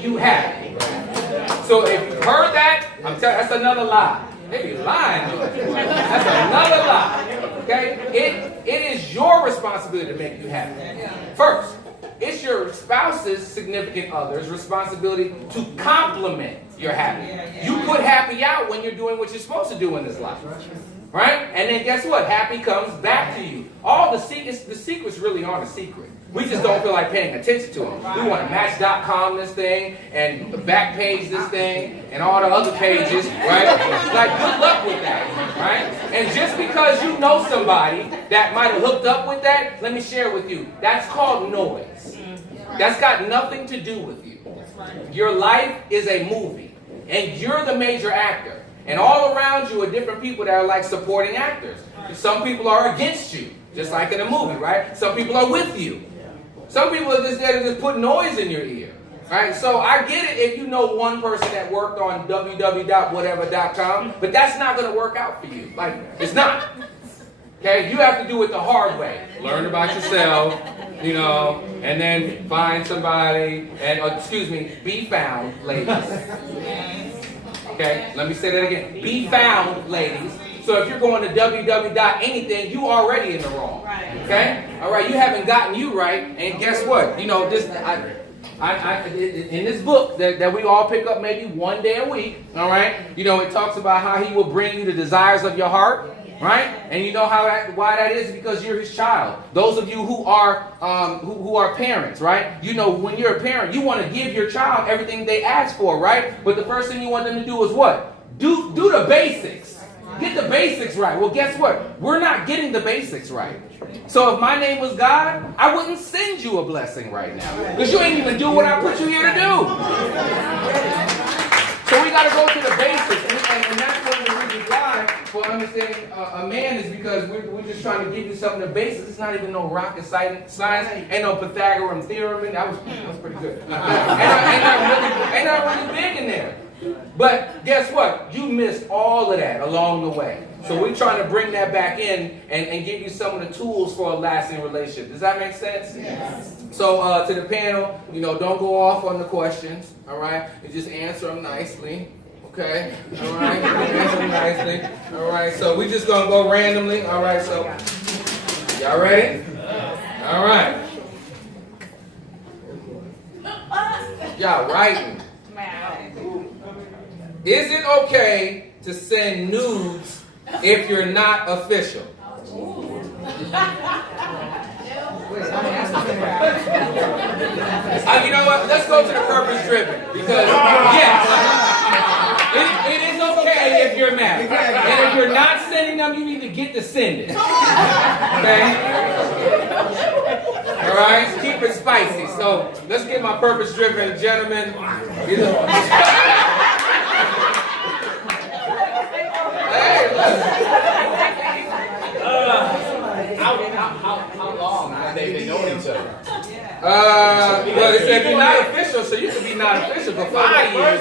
you happy. So if you've heard that, I'm telling you, that's another lie. They be lying. That's another lie. Okay? It is your responsibility to make you happy. First, it's your spouse's significant other's responsibility to complement your happy. You put happy out when you're doing what you're supposed to do in this life. Right? And then guess what? Happy comes back to you. All the secrets really aren't a secret. We just don't feel like paying attention to them. We want to Match.com this thing and Backpage this thing and all the other pages, right? Like, good luck with that, right? And just because you know somebody that might have hooked up with that, let me share with you. That's called noise. That's got nothing to do with you. Your life is a movie, and you're the major actor. And all around you are different people that are like supporting actors. Some people are against you, just like in a movie, right? Some people are with you. Some people are just there to just put noise in your ear. Right? So I get it if you know one person that worked on www.whatever.com, but that's not going to work out for you. Like, it's not. Okay? You have to do it the hard way. Learn about yourself, you know, and then find somebody, and, be found, ladies. Okay? Let me say that again. Be found, ladies. So if you're going to www.anything, you already in the wrong. Okay? All right, you haven't gotten you right, and guess what? You know, this in this book that we all pick up maybe one day a week, all right? You know, it talks about how he will bring you the desires of your heart, right? And you know why that is? Because you're his child. Those of you who are parents, right? You know, when you're a parent, you want to give your child everything they ask for, right? But the first thing you want them to do is what? Do the basics. Get the basics right. Well, guess what? We're not getting the basics right. So if my name was God, I wouldn't send you a blessing right now. Because you ain't even do what I put you here to do. So we got to go to the basics. And that's one of the reasons why for understanding a man is because we're just trying to give you some of the basics. It's not even no rocket science. Ain't no Pythagorean theorem. That was pretty good. Ain't not really big in there. But guess what? You missed all of that along the way. So we're trying to bring that back in and give you some of the tools for a lasting relationship. Does that make sense? Yes. So to the panel, you know, don't go off on the questions, all right? You just answer them nicely, okay? All right? Answer them nicely. All right, so we're just going to go randomly. All right, so y'all ready? All right. Y'all writing. Is it okay to send nudes if you're not official? You know what? Let's go to the purpose driven. Because, yes, it is okay if you're married. And if you're not sending them, you need to get to sending. Okay? All right? Keep it spicy. So, let's get my purpose driven gentlemen. How long have they been knowing each other? Well, it said you're not official, so you can be not official for 5 years.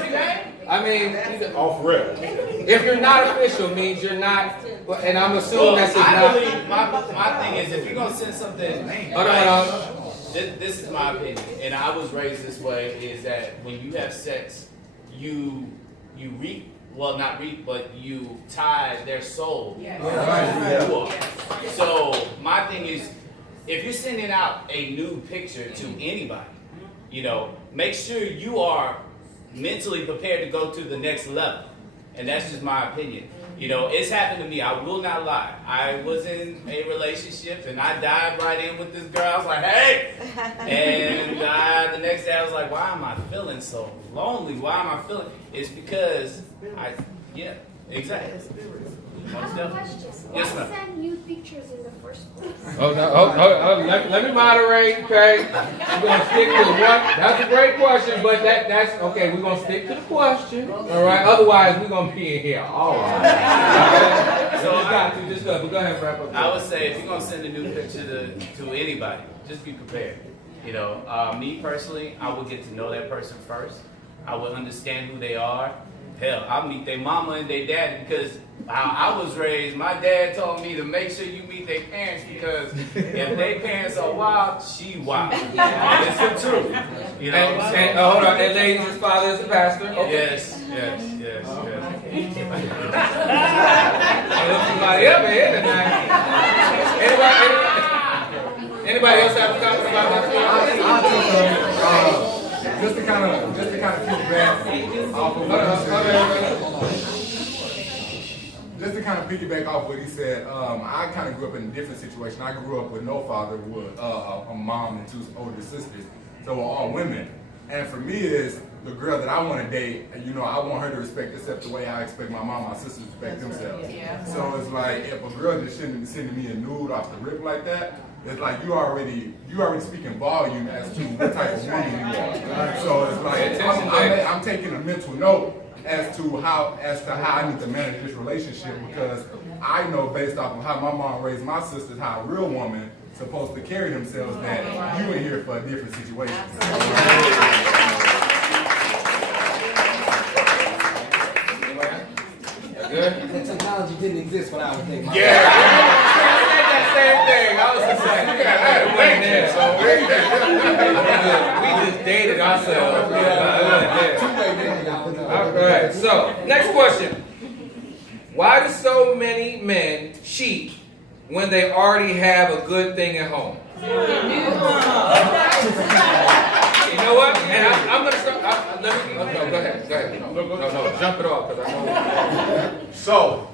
I mean, off rip. If you're not official, means you're not. And I'm assuming that's not. I believe my thing is if you're gonna send something. Hold on. This is my opinion, and I was raised this way. Is that when you have sex, you reap. Well, not reap, but you tie their soul. Yes. Yes. So my thing is, if you're sending out a nude picture to anybody, you know, make sure you are mentally prepared to go to the next level. And that's just my opinion. You know, it's happened to me. I will not lie. I was in a relationship and I dived right in with this girl. I was like, hey! And the next day I was like, why am I feeling so lonely? Why am I feeling? It's because yeah, exactly. I have a question. Why send nude pictures in the first place? Let me moderate, okay? We're going to stick to the one. That's a great question, but that's okay. We're going to stick to the question, all right? Otherwise, we're going to be in here all right. So go ahead, wrap up. I would say if you're going to send a nude picture to anybody, just be prepared. You know, me personally, I would get to know that person first. I would understand who they are. hell, I meet their mama and their daddy because how I was raised, my dad told me to make sure you meet their parents because if their parents are wild, she wild. It's the truth. You know what I'm saying? Hold on, and ladies, his father is a pastor. Okay. Yes. Somebody up here tonight. Anybody else have a comment about that? Just to kind of piggyback off of what he said. Just to kind of piggyback off what he said, I kind of grew up in a different situation. I grew up with no father, with a mom and 2 older sisters, so we're all women. And for me, is the girl that I want to date, you know, I want her to respect herself the way I expect my mom and my sisters to respect themselves. So it's like, if a girl just shouldn't be sending me a nude off the rip like that, it's like you already speaking volume as to what type of woman you are. So it's like I'm taking a mental note as to how I need to manage this relationship, because I know based off of how my mom raised my sisters, how a real woman supposed to carry themselves, that you in here for a different situation. Good? That technology didn't exist when I was thinking. Yeah. Same thing. I was just saying, I had a wait there, so we just dated ourselves. All right. So, next question. Why do so many men cheat when they already have a good thing at home? You know what? And I'm going to start. No, go ahead. No, jump it off, because I know. So,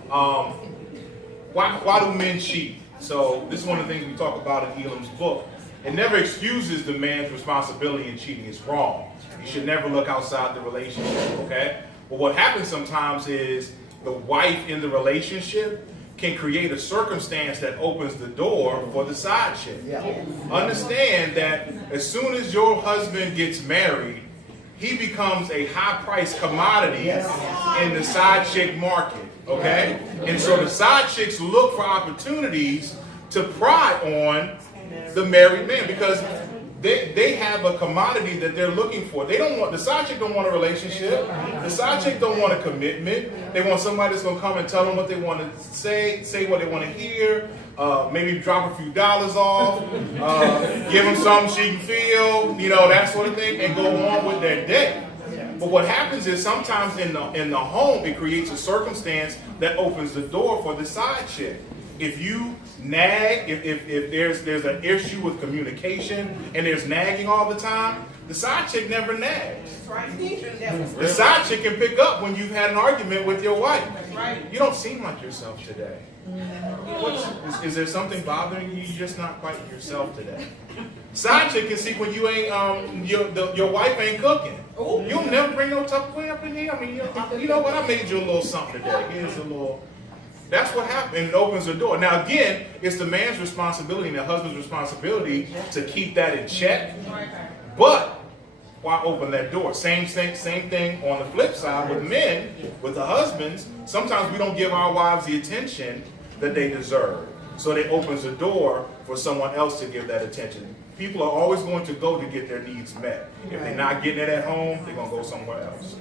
why do men cheat? So this is one of the things we talk about in Elam's book. It never excuses the man's responsibility in cheating. It's wrong. You should never look outside the relationship, okay? But what happens sometimes is the wife in the relationship can create a circumstance that opens the door for the side chick. Understand that as soon as your husband gets married, he becomes a high-priced commodity in the side chick market. Okay? And so the side chicks look for opportunities to pry on the married man, because they have a commodity that they're looking for. The side chick don't want a relationship. The side chick don't want a commitment. They want somebody that's going to come and tell them what they want to say what they want to hear, maybe drop a few dollars off, give them something she can feel, you know, that sort of thing, and go on with their day. But what happens is sometimes in the home, it creates a circumstance that opens the door for the side chick. If you nag, if there's an issue with communication and there's nagging all the time, the side chick never nags. The side chick can pick up when you've had an argument with your wife. You don't seem like yourself today. Is there something bothering you? You're just not quite yourself today. Side chick can see when you ain't your wife ain't cooking. You'll never bring no Tupperware up in here. I mean, you know what? I made you a little something today. Here's a little. That's what happened. And it opens the door. Now again, it's the man's responsibility and the husband's responsibility to keep that in check. But why open that door? Same thing on the flip side with men, with the husbands. Sometimes we don't give our wives the attention that they deserve. So it opens the door for someone else to give that attention. People are always going to go to get their needs met. If they're not getting it at home, they're going to go somewhere else.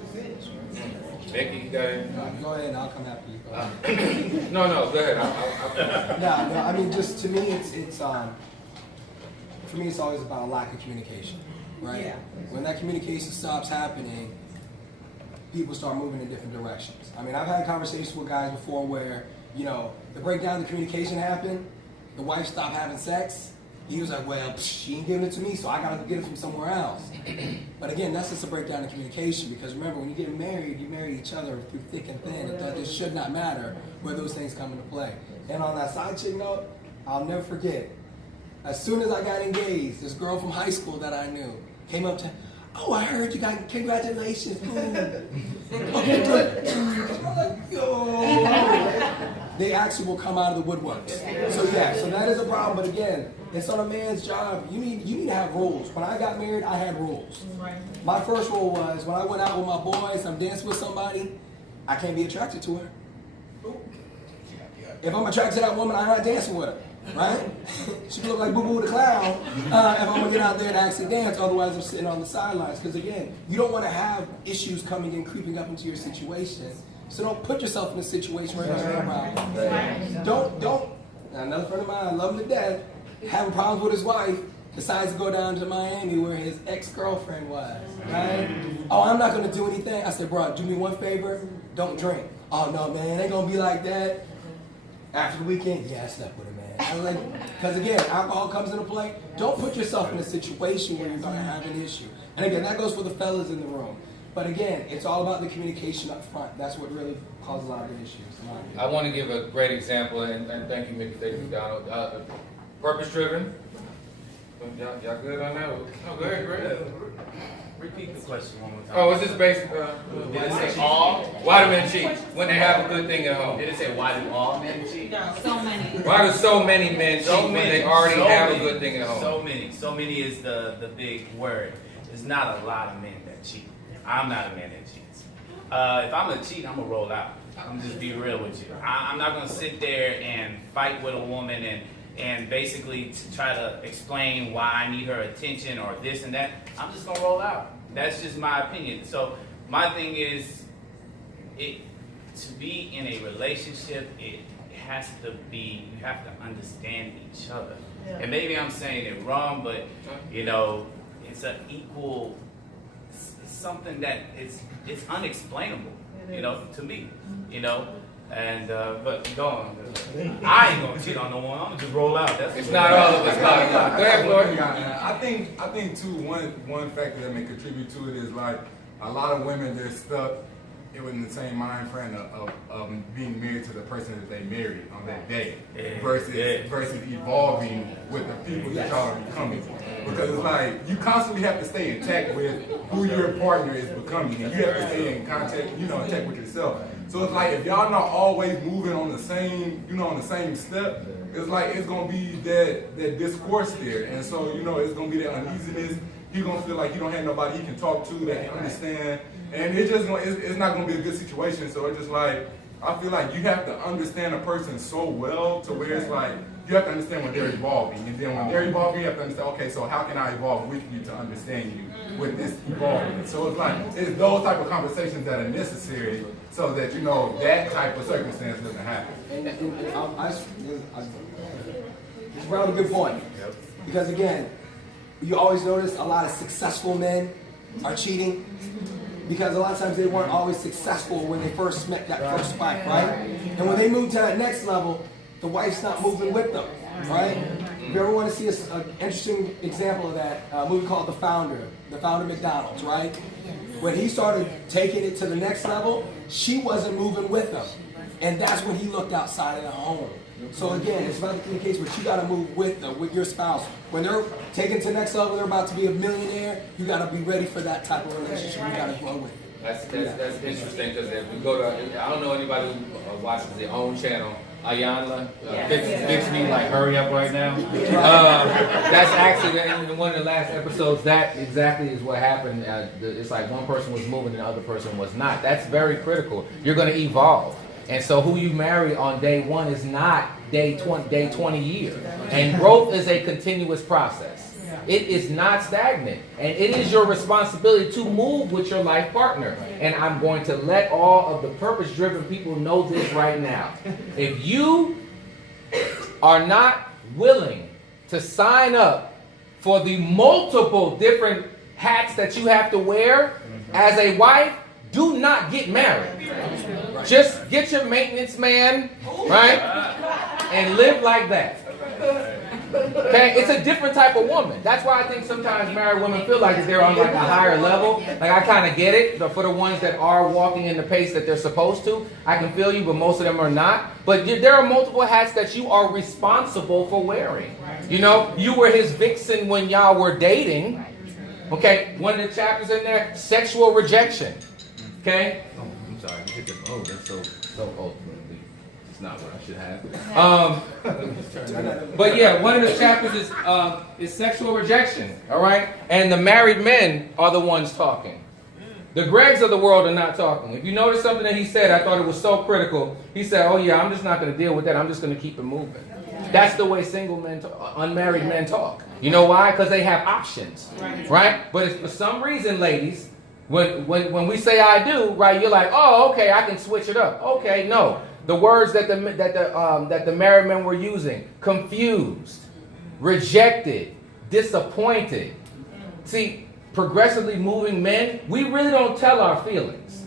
Becky, you got it? Go ahead and I'll come after you. No, go ahead. No, I mean, just to me, it's for me, it's always about a lack of communication, right? Yeah. When that communication stops happening, people start moving in different directions. I mean, I've had conversations with guys before where, you know, the breakdown of the communication happened, the wife stopped having sex. He was like, well, she ain't giving it to me, so I gotta get it from somewhere else. But again, that's just a breakdown in communication, because remember, when you get married, you marry each other through thick and thin. It should not matter where those things come into play. And on that side chick note, I'll never forget. As soon as I got engaged, this girl from high school that I knew came up to, oh, I heard you got, congratulations. Okay, good. I'm like, yo. They actually will come out of the woodworks. So yeah, so that is a problem. But again, it's on a man's job. You need to have rules. When I got married, I had rules. My first rule was when I went out with my boys, I'm dancing with somebody, I can't be attracted to her. If I'm attracted to that woman, I'm not dancing with her. right? She can look like Boo Boo the Clown if I'm gonna get out there and actually dance. Otherwise, I'm sitting on the sidelines. Because again, you don't want to have issues coming in, creeping up into your situation. So don't put yourself in a situation where there's no problem. Don't. Another friend of mine, I love him to death, having problems with his wife, decides to go down to Miami where his ex-girlfriend was. Right? Oh, I'm not gonna do anything. I said, bro, do me one favor, don't drink. Oh no, man, it ain't gonna be like that. After the weekend, yeah, I slept with her, man. I was like, because again, alcohol comes into play. Don't put yourself in a situation where you're gonna have an issue. And again, that goes for the fellas in the room. But again, it's all about the communication up front. That's what really causes a lot of the issues. I want to give a great example, and thank you, Mickey, thank you, Donald. Purpose-driven. Y'all good on that? Oh, go ahead, great. Repeat the question one more time. Oh, is this basic? Did it say all? Why do men cheat when they have a good thing at home? Did it say why do all men cheat? No, so many. Why do so many men cheat when they already have a good thing at home? So many is the big word. There's not a lot of men that cheat. I'm not a man that cheats. If I'm gonna cheat, I'm gonna roll out. I'm just be real with you. I'm not gonna sit there and fight with a woman and basically to try to explain why I need her attention or this and that. I'm just gonna roll out. That's just my opinion. So my thing is, to be in a relationship, it has to be, you have to understand each other. Yeah. And maybe I'm saying it wrong, but you know, it's an equal. It's something that it's unexplainable, you know, to me, you know. And but go on. I ain't gonna cheat on no one. I'm gonna just roll out. It's not all of us. Go ahead, Floyd. I think too one factor that may contribute to it is like a lot of women, they're stuck in the same mind frame of being married to the person that they married on that day versus evolving with the people that y'all are becoming. Because it's like you constantly have to stay in touch with who your partner is becoming, and you have to stay in contact, you know, in touch with yourself. So it's like if y'all not always moving on the same, you know, on the same step, it's like it's gonna be that discourse there, and so you know it's gonna be that uneasiness. You're gonna feel like you don't have nobody he can talk to that can understand, and it's not gonna be a good situation. So it's just like I feel like you have to understand a person so well to where it's like you have to understand when they're evolving, and then when they're evolving, you have to understand, okay, so how can I evolve with you to understand you with this evolving? So it's like it's those type of conversations that are necessary so that you know that type of circumstance doesn't happen. It's a good point. Because again, you always notice a lot of successful men are cheating because a lot of times they weren't always successful when they first met that first spike, right? And when they move to that next level, the wife's not moving with them, right? If you ever want to see an interesting example of that, a movie called The Founder McDonald's, right? When he started taking it to the next level, she wasn't moving with him. And that's when he looked outside of the home. So again, it's about the communication, but you got to move with them, with your spouse. When they're taken to the next level, they're about to be a millionaire, you got to be ready for that type of relationship. You got to grow with it. That's interesting because if we go to, I don't know anybody who watches their own channel. Ayanla fix me like hurry up right now. That's actually in one of the last episodes. That exactly is what happened. It's like one person was moving and the other person was not. That's very critical. You're going to evolve, and so who you marry on day one is not day 20 years. And growth is a continuous process. It is not stagnant, and it is your responsibility to move with your life partner. And I'm going to let all of the purpose-driven people know this right now. If you are not willing to sign up for the multiple different hats that you have to wear as a wife, do not get married. Just get your maintenance man, right? And live like that. Okay, it's a different type of woman. That's why I think sometimes married women feel like they're on like a higher level. Like I kind of get it, but for the ones that are walking in the pace that they're supposed to, I can feel you, but most of them are not. But there are multiple hats that you are responsible for wearing. You know, you were his vixen when y'all were dating. Okay, one of the chapters in there, sexual rejection. Okay. Oh, I'm sorry. Oh, that's so old. It's not what I should have. But yeah, one of the chapters is sexual rejection. All right, and the married men are the ones talking. The Gregs of the world are not talking. If you notice something that he said, I thought it was so critical. He said, "Oh yeah, I'm just not going to deal with that. I'm just going to keep it moving." That's the way single men, unmarried men talk. You know why? Because they have options, right? But if for some reason, ladies, when we say I do, right, you're like, oh, okay, I can switch it up. Okay, no. The words that the married men were using: confused, rejected, disappointed. See, progressively moving men, we really don't tell our feelings.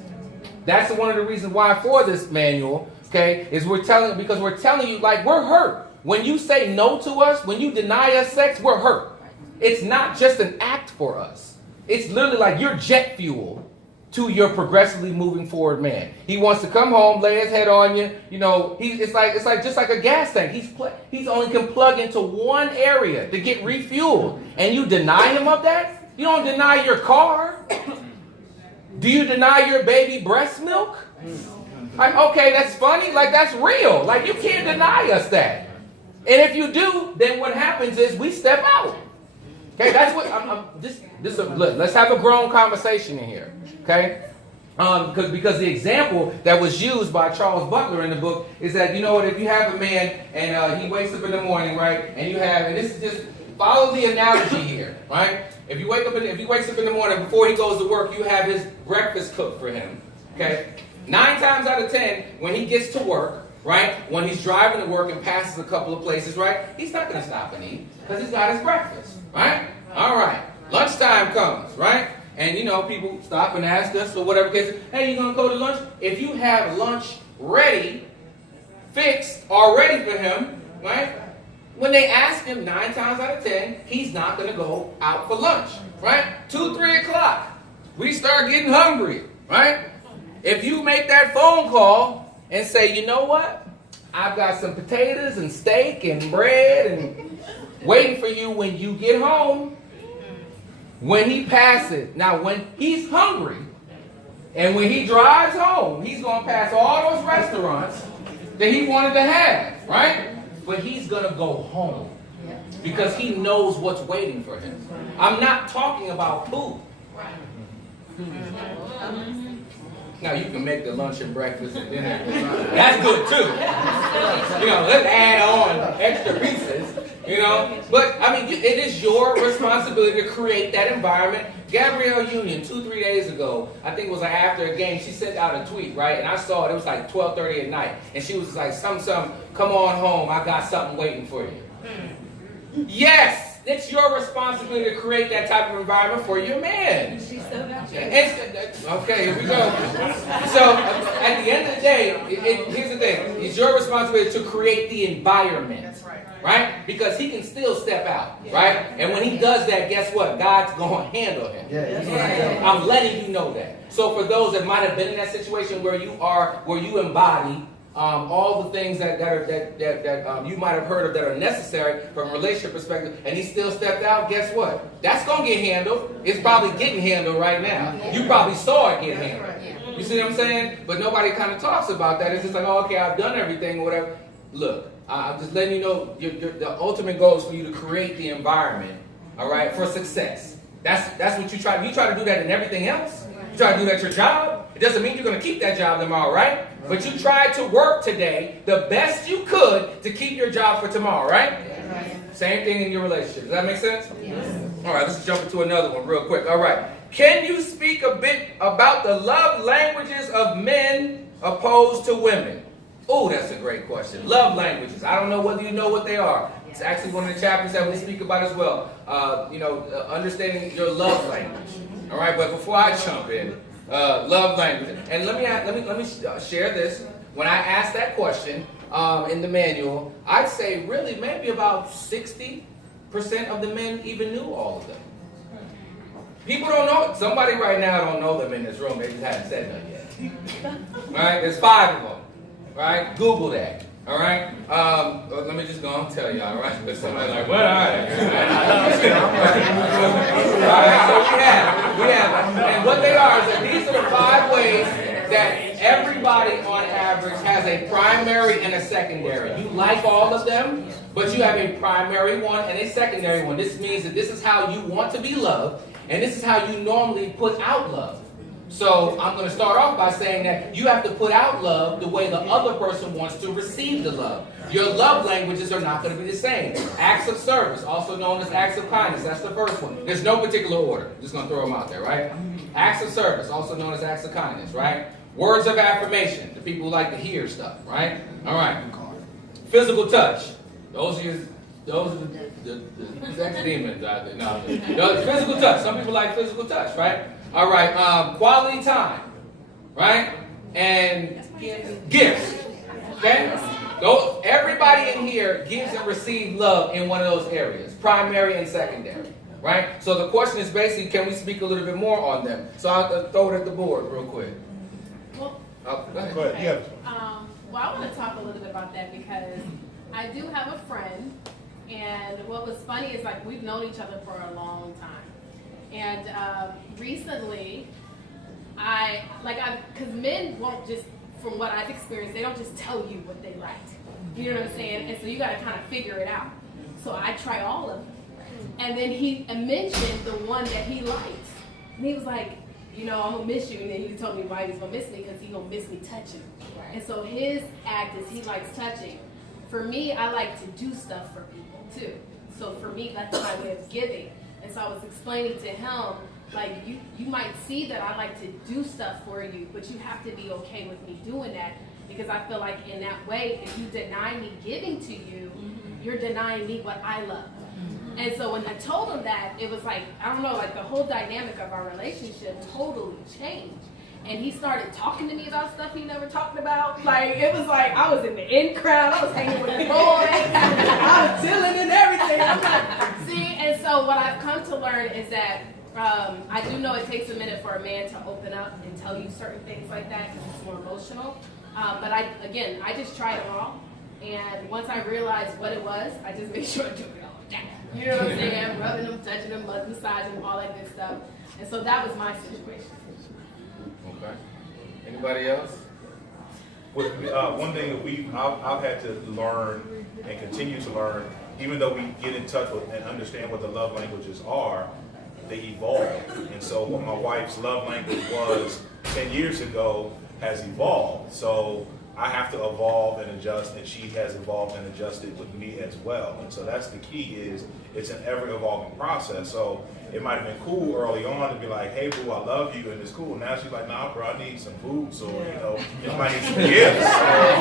That's one of the reasons why for this manual, okay, is because we're telling you, like, we're hurt. When you say no to us, when you deny us sex, we're hurt. It's not just an act for us. It's literally like you're jet fuel to your progressively moving forward man. He wants to come home, lay his head on you. You know, it's like just like a gas tank. He's only can plug into one area to get refueled, and you deny him of that. You don't deny your car. Do you deny your baby breast milk? Like, okay, that's funny. Like, that's real. Like, you can't deny us that. And if you do, then what happens is we step out. Okay, that's what look, let's have a grown conversation in here. Okay? Because the example that was used by Charles Butler in the book is that, you know what, if you have a man and he wakes up in the morning, right, and this is just follow the analogy here, right? If he wakes up in the morning before he goes to work, you have his breakfast cooked for him. Okay? 9 times out of 10, when he gets to work, right, when he's driving to work and passes a couple of places, right, he's not going to stop and eat because he's got his breakfast, right? All right. Lunchtime comes, right? And, you know, people stop and ask us or whatever case, hey, you going to go to lunch? If you have lunch ready, fixed, already for him, right, when they ask him 9 times out of 10, he's not going to go out for lunch, right? 2, 3 o'clock, we start getting hungry, right? If you make that phone call and say, you know what? I've got some potatoes and steak and bread and waiting for you when you get home. When he passes, now when he's hungry and when he drives home, he's going to pass all those restaurants that he wanted to have, right? But he's going to go home because he knows what's waiting for him. I'm not talking about food. Now you can make the lunch and breakfast and dinner. That's good too. You know, let's add on extra pieces. You know, but I mean, it is your responsibility to create that environment. Gabrielle Union, 2-3 days ago, I think it was after a game, she sent out a tweet, right? And I saw it. It was like 12:30 at night, and she was like, "Some, come on home. I got something waiting for you." Yes. It's your responsibility to create that type of environment for your man. She's so not okay, here we go. So, at the end of the day, here's the thing. It's your responsibility to create the environment. That's right? Because he can still step out, right? And when he does that, guess what? God's going to handle him. I'm letting you know that. So, for those that might have been in that situation where you embody all the things that you might have heard of that are necessary from a relationship perspective, and he still stepped out, guess what? That's going to get handled. It's probably getting handled right now. You probably saw it get handled. You see what I'm saying? But nobody kind of talks about that. It's just like, oh, okay, I've done everything, whatever. Look, I'm just letting you know the ultimate goal is for you to create the environment, all right, for success. That's what you try. You try to do that in everything else. You try to do that at your job. It doesn't mean you're going to keep that job tomorrow, right? But you tried to work today the best you could to keep your job for tomorrow, right? Same thing in your relationship. Does that make sense? Yes. All right, let's jump into another one real quick. All right. Can you speak a bit about the love languages of men opposed to women? Oh, that's a great question. Love languages. I don't know whether you know what they are. It's actually one of the chapters that we speak about as well. Understanding your love language. All right, but before I jump in, love language. And let me share this. When I asked that question in the manual, I'd say really maybe about 60% of the men even knew all of them. People don't know it. Somebody right now don't know them in this room. They just haven't said them yet. Right? There's 5 of them. Right? Google that. All right? Let me just go and tell you, all right? Because somebody's like, what are they? All right, so we have. And what they are is that these are the 5 ways that everybody on average has a primary and a secondary. You like all of them, but you have a primary one and a secondary one. This means that this is how you want to be loved, and this is how you normally put out love. So I'm going to start off by saying that you have to put out love the way the other person wants to receive the love. Your love languages are not going to be the same. Acts of service, also known as acts of kindness. That's the first one. There's no particular order. Just going to throw them out there, right? Acts of service, also known as acts of kindness, right? Words of affirmation, the people who like to hear stuff, right? All right. Physical touch. Those are the sex demons out there. No, physical touch. Some people like physical touch, right? All right. Quality time, right? And gifts. Okay? Everybody in here gives and receives love in one of those areas, primary and secondary, right? So the question is basically, can we speak a little bit more on them? So I'll throw it at the board real quick. Well, Go ahead. Go ahead. well, I want to talk a little bit about that because I do have a friend, and what was funny is like we've known each other for a long time, and recently, because men won't just, from what I've experienced, they don't just tell you what they like. You know what I'm saying? And so you got to kind of figure it out. So I try all of them, and then he mentioned the one that he liked, and he was like, you know, I'm gonna miss you. And then he told me why he was gonna miss me, because he's gonna miss me touching. And so his act is he likes touching. For me, I like to do stuff for people too. So for me, that's my way of giving. And so I was explaining to him, like, you might see that I like to do stuff for you, but you have to be okay with me doing that, because I feel like in that way, if you deny me giving to you, you're denying me what I love. And so when I told him that, it was like, I don't know, like the whole dynamic of our relationship totally changed. And he started talking to me about stuff he never talked about. Like, it was like, I was in the in crowd, I was hanging with the boys, I was chilling and everything. I'm like, see, and so what I've come to learn is that I do know it takes a minute for a man to open up and tell you certain things like that, because it's more emotional. But I just tried them all. And once I realized what it was, I just made sure I do it all. You know what I'm saying? Rubbing them, touching them, massaging them, all that good stuff. And so that was my situation. Okay. Anybody else? One thing that I've had to learn and continue to learn, even though we get in touch with and understand what the love languages are, they evolve. And so what my wife's love language was 10 years ago has evolved. So I have to evolve and adjust, and she has evolved and adjusted with me as well. And so that's the key, is it's an ever-evolving process. So it might have been cool early on to be like, hey, boo, I love you, and it's cool. Now she's like, nah, bro, I need some boots, or, you might need some gifts. Or,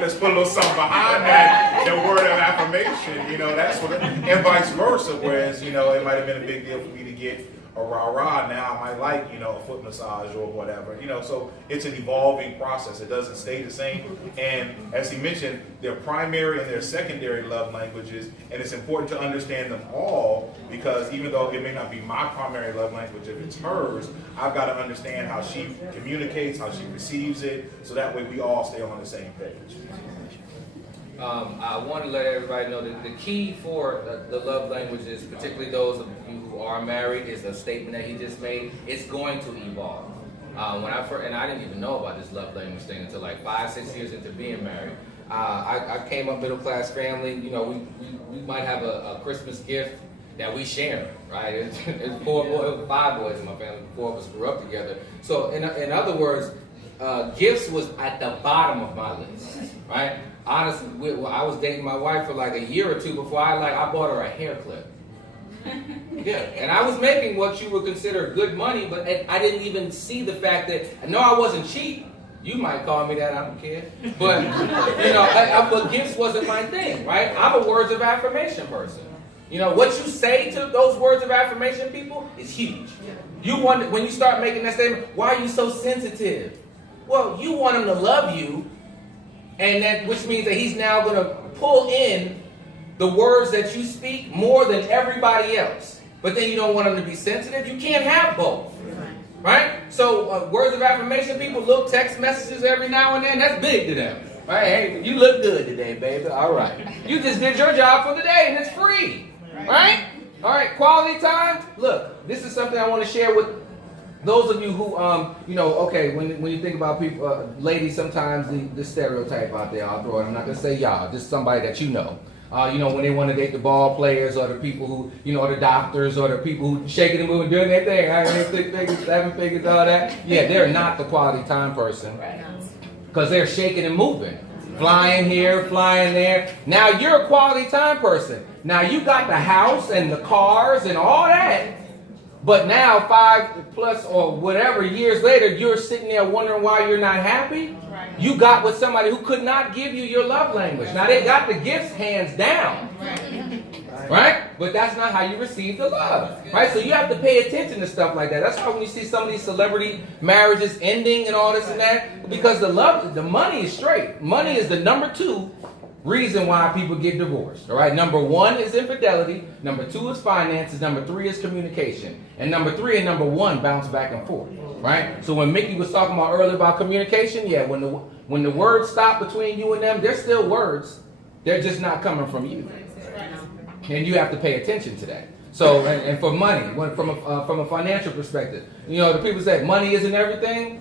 let's put a little something behind that, the word of affirmation, that's what, and vice versa. Whereas, it might have been a big deal for me to get a rah-rah. Now I might like, a foot massage or whatever, so it's an evolving process. It doesn't stay the same. And as he mentioned, their primary and their secondary love languages, and it's important to understand them all, because even though it may not be my primary love language, if it's hers, I've got to understand how she communicates, how she receives it, so that way we all stay on the same page. I want to let everybody know that the key for the love languages, particularly those of you who are married, is a statement that he just made. It's going to evolve. And I didn't even know about this love language thing until like 5-6 years into being married. I came up middle class family. We might have a Christmas gift that we share, right? It's 5 boys in my family. 4 of us grew up together. So in other words, gifts was at the bottom of my list, right? Honestly, I was dating my wife for like a year or two before I bought her a hair clip. Yeah, and I was making what you would consider good money, but I didn't even see the fact that, no, I wasn't cheap. You might call me that, I don't care. But, but gifts wasn't my thing, right? I'm a words of affirmation person. What you say to those words of affirmation people is huge. You wonder, when you start making that statement, why are you so sensitive? Well, you want him to love you, and which means that he's now going to pull in the words that you speak more than everybody else. But then you don't want him to be sensitive. You can't have both, right? So words of affirmation, people, little text messages every now and then, that's big to them. Right? Hey, you look good today, baby. All right. You just did your job for the day, and it's free, right? All right, quality time. Look, this is something I want to share with those of you who, okay, when you think about people, ladies, sometimes the stereotype out there, I'll throw it. I'm not going to say y'all, just somebody that you know. When they want to date the ball players or the people who, the doctors or the people who shaking and moving, doing their thing, right? 6 figures, 7 figures, all that. Yeah, they're not the quality time person because they're shaking and moving. Flying here, flying there. Now you're a quality time person. Now you got the house and the cars and all that. But now 5+ or whatever years later, you're sitting there wondering why you're not happy. You got with somebody who could not give you your love language. Now they got the gifts hands down. Right? But that's not how you receive the love. Right? So you have to pay attention to stuff like that. That's why when you see some of these celebrity marriages ending and all this and that, because the money is straight. Money is the number 2 reason why people get divorced. All right? Number 1 is infidelity. Number 2 is finances. Number 3 is communication. And number 3 and number 1 bounce back and forth. Right? So when Mickey was talking about earlier about communication, yeah, when the words stop between you and them, they're still words. They're just not coming from you. And you have to pay attention to that. So, and for money, from a financial perspective, the people say money isn't everything.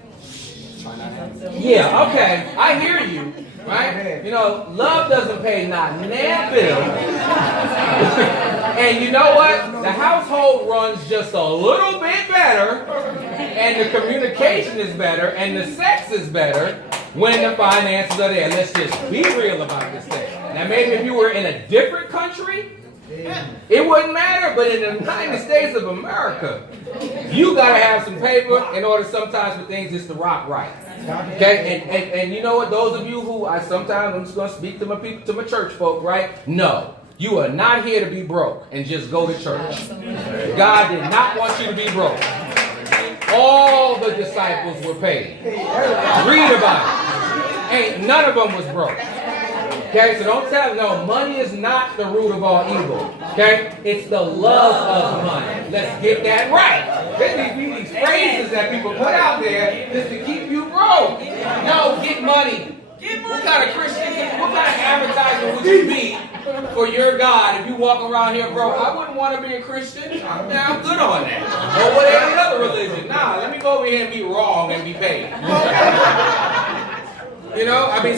Yeah, okay, I hear you, right? Love doesn't pay not nan bill. And you know what? The household runs just a little bit better, and the communication is better, and the sex is better when the finances are there. Let's just be real about this thing. Now, maybe if you were in a different country, it wouldn't matter, but in the United States of America, you gotta have some paper in order sometimes for things just to rock right. Okay, and you know what? Those of you who I'm just gonna speak to my people, to my church folk, right? No, you are not here to be broke and just go to church. God did not want you to be broke. All the disciples were paid. Read about it. Ain't none of them was broke. Okay, so don't tell me, no, money is not the root of all evil. Okay? It's the love of money. Let's get that right. There's these phrases that people put out there just to keep you broke. No, get money. What kind of Christian, what kind of advertisement would you be for your God if you walk around here broke? I wouldn't want to be a Christian. I'm good on that. Or what any other religion. Nah, let me go over here and be wrong and be paid.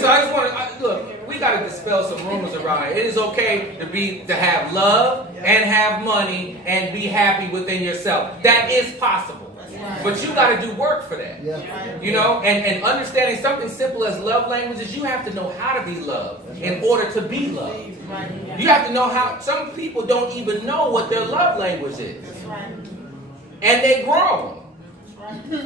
So I just want to look. We got to dispel some rumors around it. It is okay to have love and have money and be happy within yourself. That is possible. But you got to do work for that. And understanding something simple as love languages, you have to know how to be loved in order to be loved. You have to know how. Some people don't even know what their love language is. And they grow.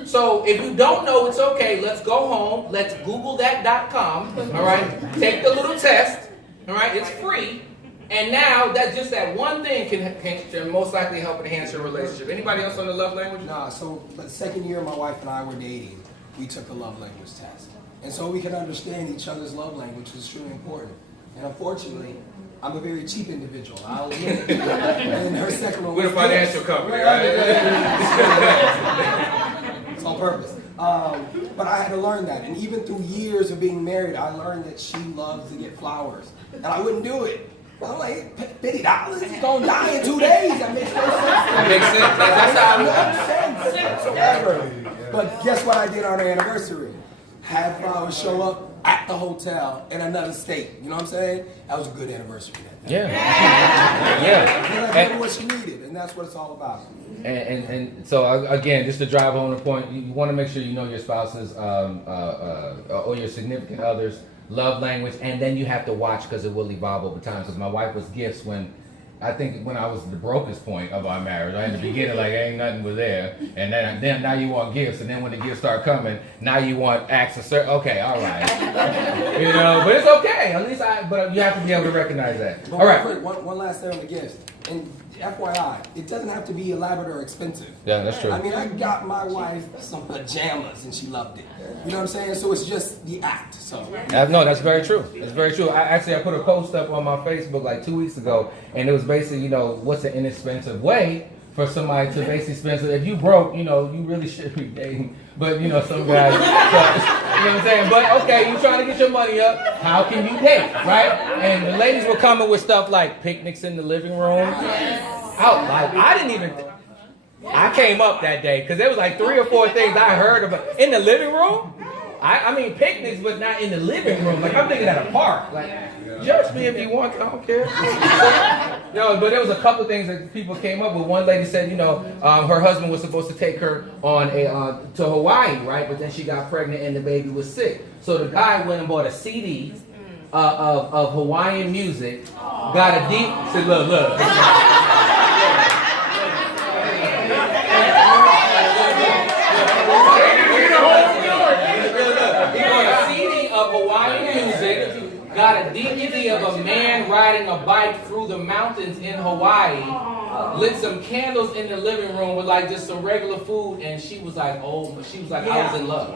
So if you don't know, it's okay. Let's go home. Let's Google that.com. All right. Take the little test. All right. It's free. And now that one thing can most likely help enhance your relationship. Anybody else on the love language? Nah. So the second year my wife and I were dating, we took the love language test, and so we could understand each other's love language was extremely important. And unfortunately, I'm a very cheap individual. I'll admit it. And her second one was we're a financial company, right? It's on purpose. But I had to learn that. And even through years of being married, I learned that she loves to get flowers. And I wouldn't do it. I'm like, $50? It's going to die in 2 days. That makes no sense. That makes sense. That's no sense whatsoever. But guess what I did on our anniversary? Had flowers show up at the hotel in another state. You know what I'm saying? That was a good anniversary. Yeah. Because I gave her what she needed, and that's what it's all about. And so again, just to drive home the point, you want to make sure you know your spouse's or your significant other's love language, and then you have to watch because it will evolve over time. Because my wife was gifts when I was the brokest point of our marriage. Right? In the beginning, like ain't nothing was there, and then now you want gifts, and then when the gifts start coming, now you want acts of service. Okay, all right, but it's okay. At least but you have to be able to recognize that. But all right. Quick, one last thing on the gifts, and FYI, it doesn't have to be elaborate or expensive. Yeah, that's true. I mean, I got my wife some pajamas, and she loved it. You know what I'm saying? So it's just the act. So no, that's very true. It's very true. I put a post up on my Facebook like 2 weeks ago, and it was basically, what's an inexpensive way for somebody to basically spend. So if you broke, you really should be dating. But some guys, you know what I'm saying. But okay, you trying to get your money up. How can you date, right? And the ladies were coming with stuff like picnics in the living room. I didn't even. I came up that day because there was like 3 or 4 things I heard about in the living room. I mean picnics, but not in the living room. Like I'm thinking at a park. Like judge me if you want, I don't care. No, but there was a couple things that people came up with. One lady said, her husband was supposed to take her on to Hawaii, right? But then she got pregnant and the baby was sick. So the guy went and bought a CD of Hawaiian music. Got a deep. Said, look. Hawaiian music, got a DVD of a man riding a bike through the mountains in Hawaii, lit some candles in the living room with like just some regular food, and she was like, I was in love.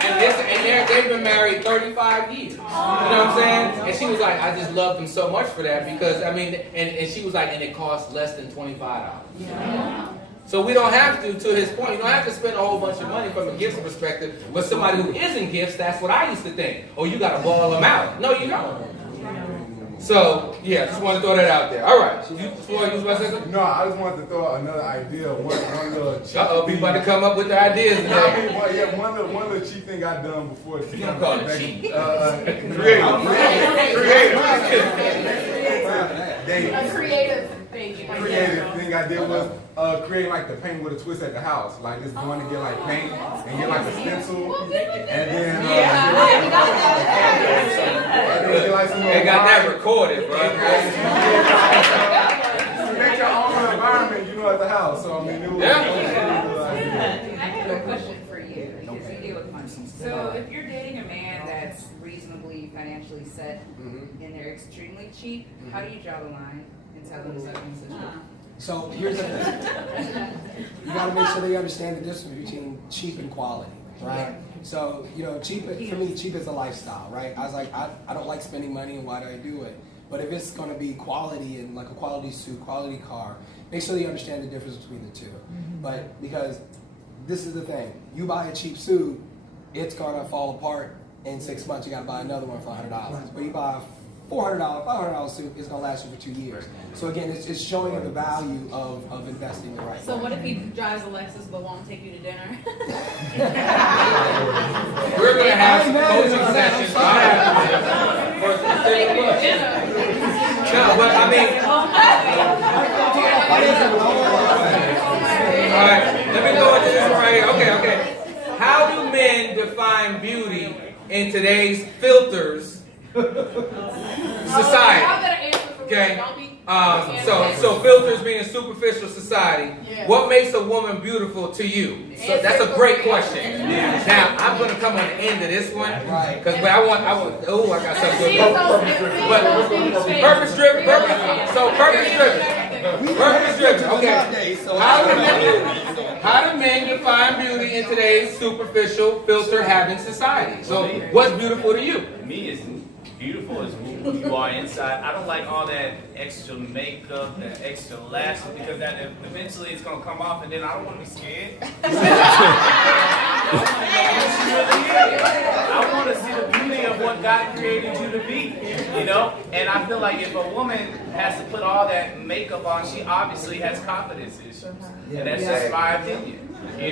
And they've been married 35 years. You know what I'm saying? And she was like, I just loved him so much for that because, and she was like, and it cost less than $25. So we don't have to his point, you don't have to spend a whole bunch of money from a gifts perspective, but somebody who isn't gifts, that's what I used to think. Oh, you got to ball them out. No, you don't. So, yeah, just want to throw that out there. All right. Floyd, you was about to say something? No, I just wanted to throw another idea. One little cheap People about to come up with the ideas today. one little cheap thing I done before. You don't call it cheap. Creative. A creative thing. Creative thing I did was create like the paint with a twist at the house. Like just going to get like paint and get like a stencil and then get like some They got that recorded, bro. Make your own environment, at the house. So I mean it was I have a question for you because you deal with money. So if you're dating a man that's reasonably financially set and they're extremely cheap, how do you draw the line and tell them something such a So here's the thing. You gotta make sure they understand the difference between cheap and quality, right? So, cheap, for me, cheap is a lifestyle, right? I was like, I don't like spending money and why do I do it? But if it's gonna be quality and like a quality suit, quality car, make sure you understand the difference between the two. But because this is the thing, you buy a cheap suit, it's gonna fall apart in 6 months, you gotta buy another one for $100. But you buy a $400, $500 suit, it's gonna last you for 2 years. So again, it's showing you the value of investing the right way. So what if he drives a Lexus but won't take you to dinner? We're going to have some coaching sessions. No, but I mean, all right, let me go into this one right here. Okay. How do men define beauty in today's filters society? Okay. So filters being filters society. What makes a woman beautiful to you? So that's a great question. Now I'm going to come on the end of this one because I got something good. Purpose driven. Okay. How do men define beauty in today's superficial filter having society? So what's beautiful to you? Me is beautiful as who you are inside. I don't like all that extra makeup, that extra lashes, because that eventually it's gonna come off, and then I don't want to be scared. I want to see the beauty of what God created you to be, And I feel like if a woman has to put all that makeup on, she obviously has confidence issues, and that's just my opinion. I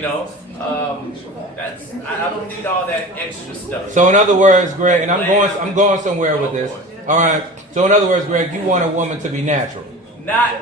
don't need all that extra stuff. So in other words, Greg, and I'm going somewhere with this. All right. So in other words, Greg, you want a woman to be natural. Not